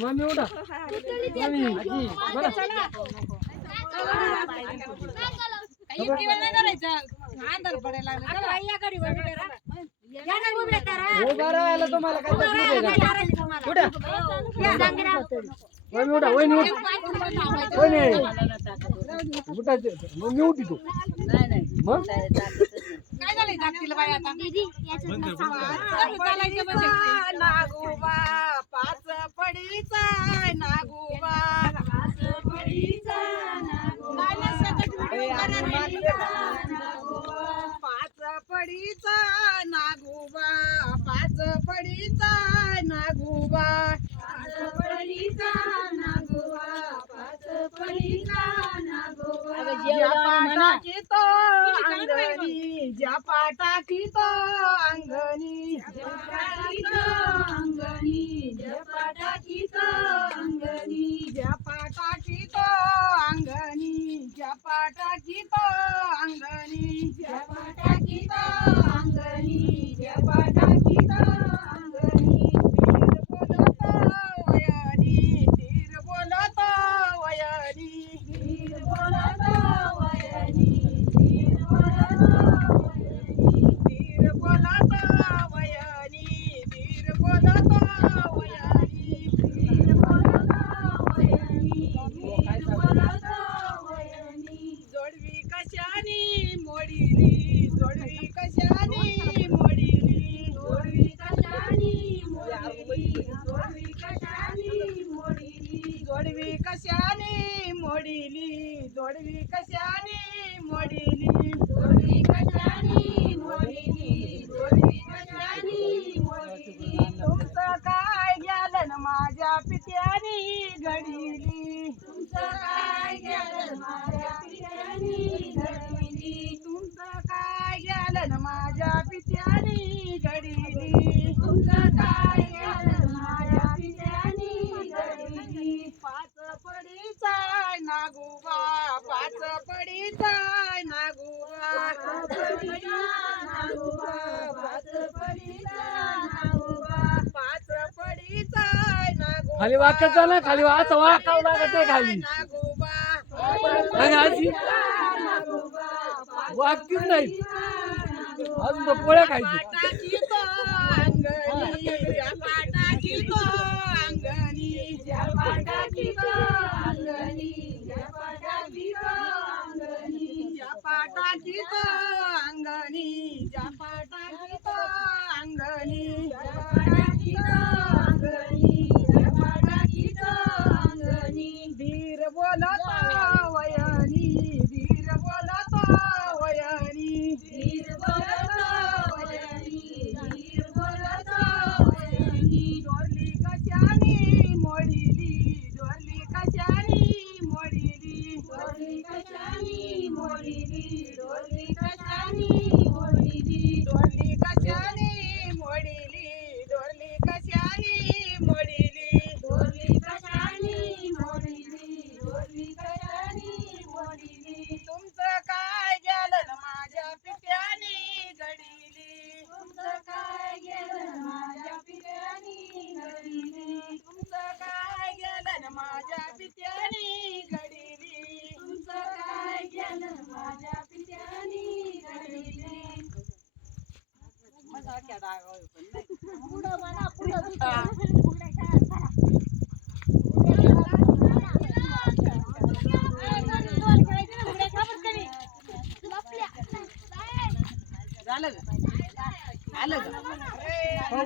मामी उडा मामी आजी बघा इतकी वेळ नाही करायचं. अंधार पडायला लागला. चला. उभा राहायला तुम्हाला काय तकलीफ आहे का उडा मामी उडा वहिनी उठ वहिनी उठायचं मग मी उठी तू मग काय झालंय जागतील बाई आता? चालायचं. नागोबा पाच पडीचा नागोबा पाच पडीचा पाच पडीचा नागोबा पाच पडीचा नागोबा ज्या पाटाकी तो દોડવી કશાની મોડીની દોડવી કશાની મોડીની દોડવી કશાની. नागोबा पाच पडीचा नागोबा खाली वाकायचा ना खाली असं वाकावं लागत आहे खाली. नागोबा आणि अशी वागतीच नाही अजून तर पोळ्या खायची टाकीतो अंगणी ज्या पाटाकीतो अंगणी. ज्या तो મોરી વિરોધી પ્રજાની माझ्या पित्यानी घडविले पुढं म्हणा पुढं दुसरं. झालं का? आलं का? हो